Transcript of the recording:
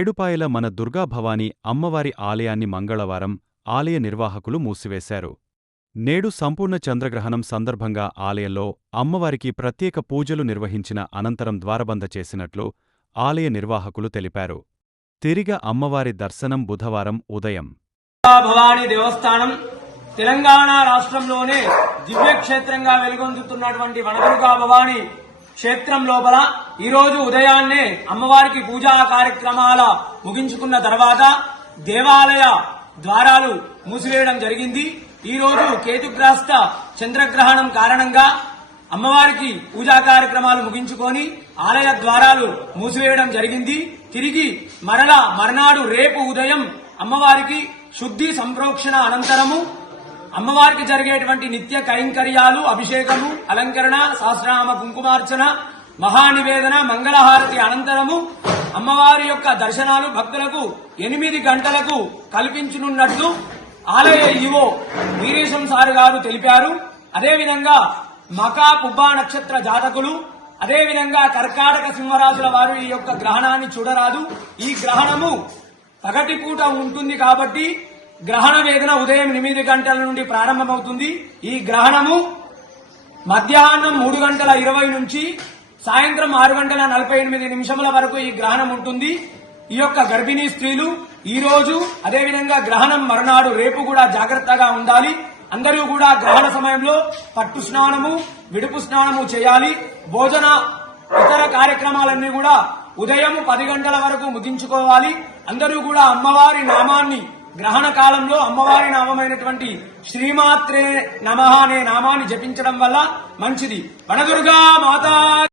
ఏడుపాయల మన దుర్గాభవాని అమ్మవారి ఆలయాన్ని మంగళవారం ఆలయ నిర్వాహకులు మూసివేశారు. నేడు సంపూర్ణ చంద్రగ్రహణం సందర్భంగా ఆలయంలో అమ్మవారికి ప్రత్యేక పూజలు నిర్వహించిన అనంతరం ద్వారబంద చేసినట్లు ఆలయ నిర్వాహకులు తెలిపారు. తిరిగ అమ్మవారి దర్శనం బుధవారం ఉదయం. భవాని దేవస్థానం తెలంగాణ రాష్ట్రంలోనే దివ్యక్షేత్రంగా వెలుగొందుతున్నటువంటి వనదుర్గా భవాని క్షేత్రం లోపల ఈరోజు ఉదయాన్నే అమ్మవారికి పూజా కార్యక్రమాల ముగించుకున్న తర్వాత దేవాలయ ద్వారాలు మూసివేయడం జరిగింది. ఈ రోజు కేతుగ్రస్త చంద్రగ్రహణం కారణంగా అమ్మవారికి పూజా కార్యక్రమాలు ముగించుకొని ఆలయ ద్వారాలు మూసివేయడం జరిగింది. తిరిగి మర్నాడు రేపు ఉదయం అమ్మవారికి శుద్ధి సంప్రోక్షణ అనంతరము అమ్మవారికి జరిగేటువంటి నిత్య కైంకర్యాలు, అభిషేకము, అలంకరణ, సహస్రనామ కుంకుమార్చన, మహానివేదన, మంగళహారతి అనంతరము అమ్మవారి యొక్క దర్శనాలు భక్తులకు 8 గంటలకు కల్పించనున్నట్లు ఆలయ ఈవో వీరేశం సార్ గారు తెలిపారు. అదేవిధంగా మకా పుబ్బా నక్షత్ర జాతకులు, అదేవిధంగా కర్కాటక సింహరాశుల వారు ఈ యొక్క గ్రహణాన్ని చూడరాదు. ఈ గ్రహణము పగటిపూట ఉంటుంది కాబట్టి గ్రహణ వేదన ఉదయం 8 గంటల నుండి ప్రారంభమవుతుంది. ఈ గ్రహణము మధ్యాహ్నం 3:20 నుంచి సాయంత్రం 6:48 వరకు ఈ గ్రహణం ఉంటుంది. ఈ యొక్క గర్భిణీ స్త్రీలు ఈ రోజు అదేవిధంగా గ్రహణం మరునాడు రేపు కూడా జాగ్రత్తగా ఉండాలి. అందరూ కూడా గ్రహణ సమయంలో పట్టు స్నానము, విడుపు స్నానము చేయాలి. భోజన ఇతర కార్యక్రమాలన్నీ కూడా ఉదయం 10 గంటల వరకు ముగించుకోవాలి. అందరూ కూడా అమ్మవారి నామాన్ని గ్రహణ కాలంలో అమ్మవారి నామమైనటువంటి శ్రీమాత్రే నమః అనే నామాన్ని జపించడం వల్ల మంచిది. వనదుర్గా మాతా